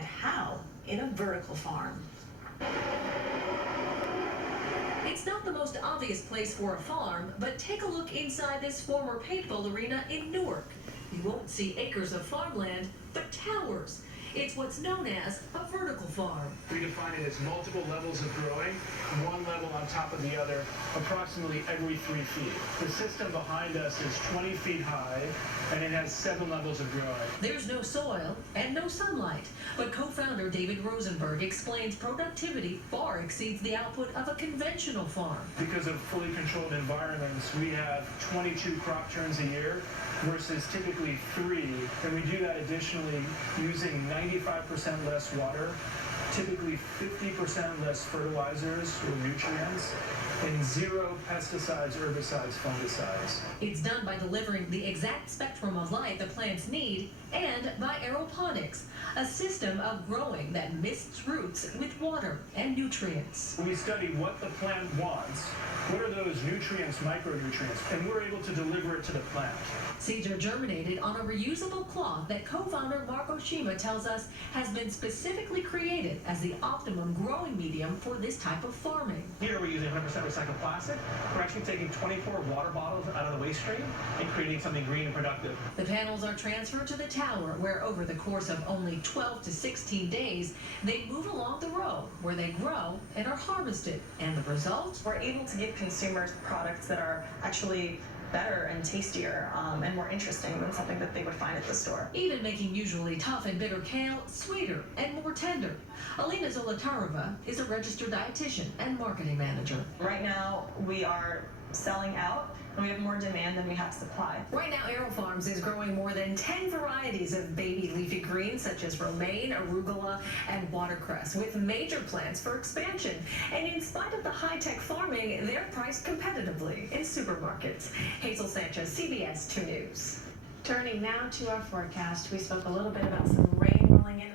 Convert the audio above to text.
and how in a vertical farm. It's not the most obvious place for a farm, but take a look inside this former paintball arena in Newark. You won't see acres of farmland, but towers. It's what's known as a vertical farm. We define it as multiple levels of growing, one level on top of the other, approximately every 3 feet. The system behind us is 20 feet high, and it has 7 levels of growing. There's no soil and no sunlight, but co-founder David Rosenberg explains productivity far exceeds the output of a conventional farm. Because of fully controlled environments, we have 22 crop turns a year versus typically 3, and we do that additionally using 95% less water, typically 50% less fertilizers or nutrients, and 0 pesticides, herbicides, fungicides. It's done by delivering the exact spectrum of light the plants need and by aeroponics, a system of growing that mists roots with water and nutrients. We study what the plant wants, what are those nutrients, micronutrients, and we're able to deliver it to the plant. Seeds are germinated on a reusable cloth that co-founder Mark Oshima tells us has been specifically created as the optimum growing medium for this type of farming. Here we're using 100% recycled plastic. We're actually taking 24 water bottles out of the waste stream and creating something green and productive. The panels are transferred to the tower where over the course of only 12 to 16 days, they move along the row where they grow and are harvested. And the result? We're able to give consumers products that are actually better and tastier and more interesting than something that they would find at the store. Even making usually tough and bitter kale sweeter and more tender. Alina Zolotarova is a registered dietitian and marketing manager. Right now, we are selling out, and we have more demand than we have supply. Right now, AeroFarms is growing more than 10 varieties of baby leafy greens such as romaine, arugula, and watercress, with major plans for expansion. And in spite of the high-tech farming, they're priced competitively in supermarkets. Hazel Sanchez, CBS 2 News. Turning now to our forecast, we spoke a little bit about some rain rolling in.